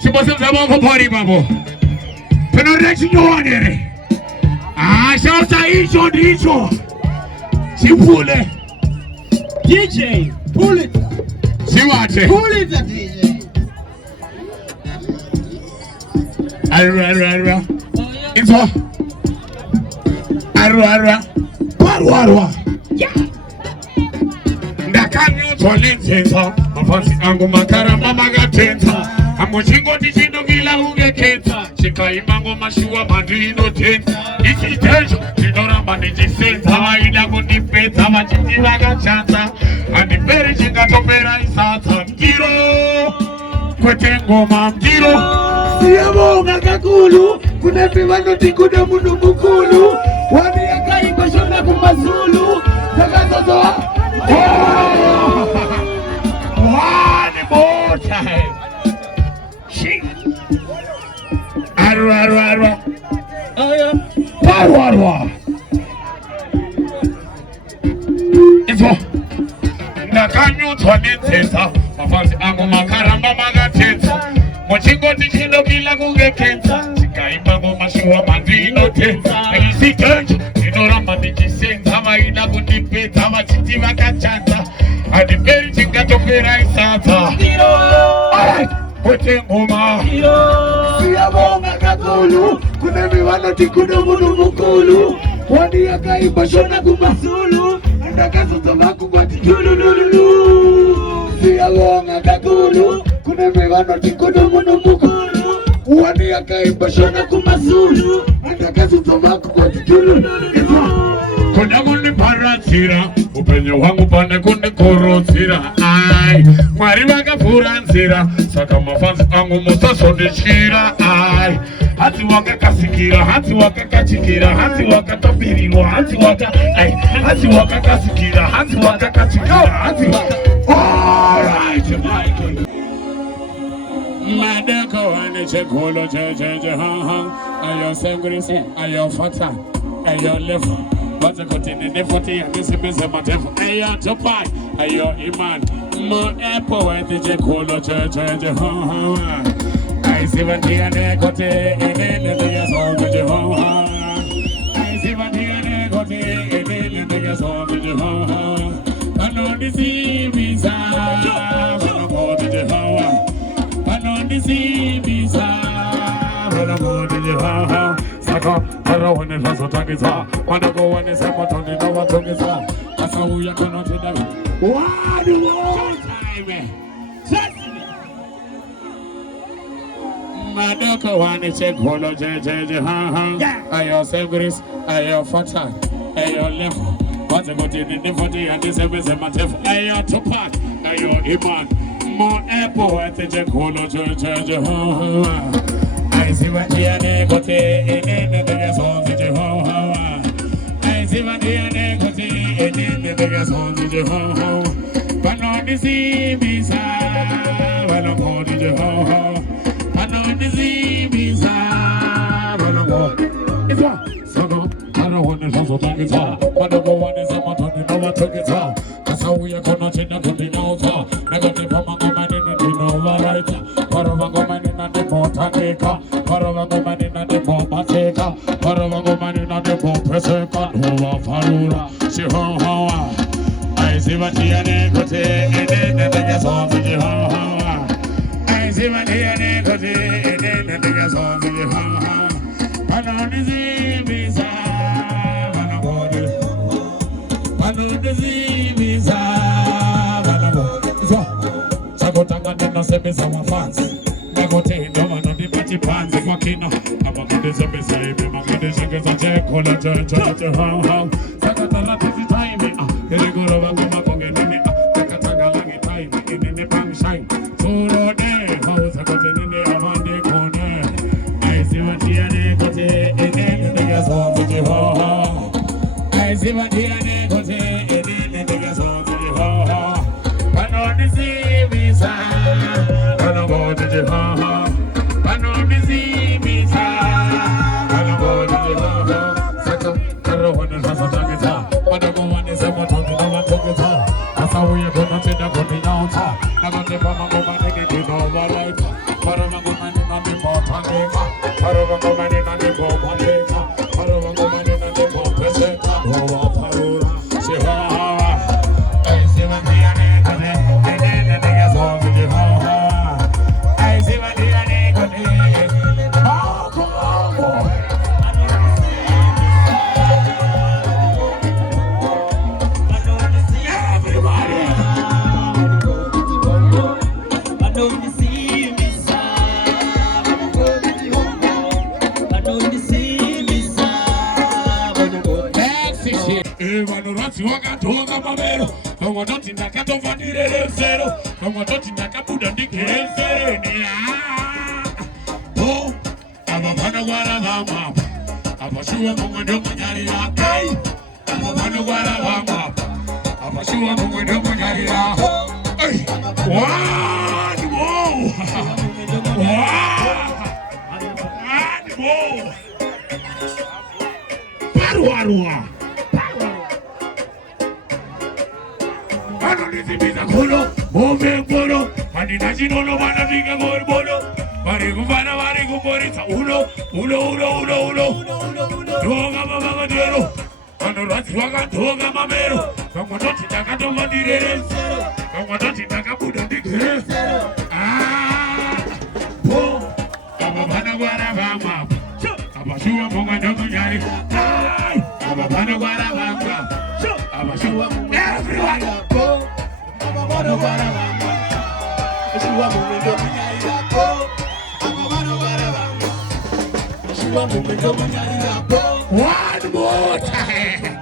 Supposed to have a party, Babo. Penalty, you want it. Ah, shout out each on each one. She pull it. DJ, pull it. She watch it. Pull it, DJ. Arra. It's all. Arra. Warwa. Yeah. Ndakanyo tolenza. Mafansi angu makara mama gatenta. Amushingo dishindo gila ungeketa. Shikaimango mashua madrino tenta. Ikitejo, tinora manijisenta. Waida kundipeta, machitiva gachanta. Andiperi chingatopera isata. Mjiro, kwete ngoma mjiro. Siyamo ngakakulu. Kunepi wano tikuda munu mukulu. Wani yakai bashona kumbazulu. Tagazozoa. One more time. She. Arra. Oh yeah. Warwa. It's all. Ndakanyo tolenza. Mafansi angu makaramba magatenta. Mochingo tichindo kila kungekenta. Shikaimango mashua mandino tenza. Isitenjo, tinoramba nijisenza. Maida kundipeta, machitiva kachanta. Adiperi chingatopera isata. Alright, kwete ngoma. Siyamo ngakakulu. Kunepi wano tikuda munu mukulu. Wani yakai bashona kumbazulu. Ndakazozo maku kwa tijulululu. Siyamo ngakakulu. Kunepi wano tikuda munu mukulu. Wani yakai bashona kumbazulu. Ndakazozo maku kwa tijulululu. Konya kundi paratsira. Upenyo wangu pane kundi korotsira. Ai, Mwari vakavhura nzira. Saka mafansi angu musazondishira. Ai, hati wakakasikira, hati wakakachikira, hati wakatopiriwa, hati wakakasikira, hati wakakachikira, hati alright, Madako ane chekolo cheche ayo sengris, ayo fata, ayo lefu. What's a continent, the 40 and this is a matter. Ayo Topai, ayo Iman, Mo Apple and the Jekolo Church. I see what the Anecote and then the years on the Jehovah. I see what the Anecote and then the years on the Jehovah. I know the sea visa, I go to Jehovah. I know the sea visa, I go to Jehovah. Saka, I want to pass a target. Wanna go on this opportunity, no one took it off. That's how we are going to do that. One more time. Madoko one check holo jeje ayo Zpcs ayo fata ayo left. What's a good in the 40 and this is a matter. Ayo Tupac ayo Iman Mo Apple at the check holo jeje I see what the Anecote and then the years on the Jehovah. I see what the Anecote and then the years on the Jehovah. But on the sea beside, well, I'm on the Jehovah. But on the sea beside, well, I'm on it's what? So go, I don't want to also take it all. But I go on this, I'm not on the no, I took it all. That's how we are going to change the out. I got the Pama Command in the Nova right. Paravago man in the Portanica. Paravago man in the Pomateca. Paravago man in the Popreseca. Hova Farura. She ho. I see what the Anecote and then the biggest of the Jehovah. I see what the Anecote and then the biggest of the Jehovah. I know the sea visa. I know the sea visa. Sagotanga dino sebe sama fans. Nagote no man on the party pants. Wakina. Amagade sebe sebe. Magade sebe sebe. Kola cha how. Sagatala titi time. Kerigoro wagoma konge nini. Takataga langi time. Inene pang shine. Suro de. How sagote nini avande kone. I see what the Anecote. Inene niggas on the Jehovah. I see what the Anecote. Inene niggas on the Jehovah. But on the sea visa, I don't go to Jehovah. But on the sea visa, I don't go to Jehovah. Second, I don't want to pass a target. But I go on this, I'm not on the one took it all. That's how we are going to take the putting out. I'm going to put my money in the over right. But I'm going to vakatonga mamero vamwe vatoti ndakatofanire zero vamwe vatoti ndakabuda ndigerezereni ava vanogwara vamwe apa apa shuwa mumwe ndomunyarira ava vanogwara vamwe apa apa shuwa mumwe ndomunyarira Parwarwa anonizimiza kono move kono andina chinono vanafika korbono vari kufana vari kumborisa uno donga mavakatero vanorwadziwa kadhonga mamero vamwe vatoti ndakatomadirere vamwe vatoti ndakabuda ndigerezero ava vanogwara vamwe apa shuwa mumwe ndomunyari ava vanogwara vamwe apa shuwa everyone ava vanogwara vamwe shuwa mumwe ndomunyari ava vanogwara vamwe shuwa mumwe ndomunyari one more time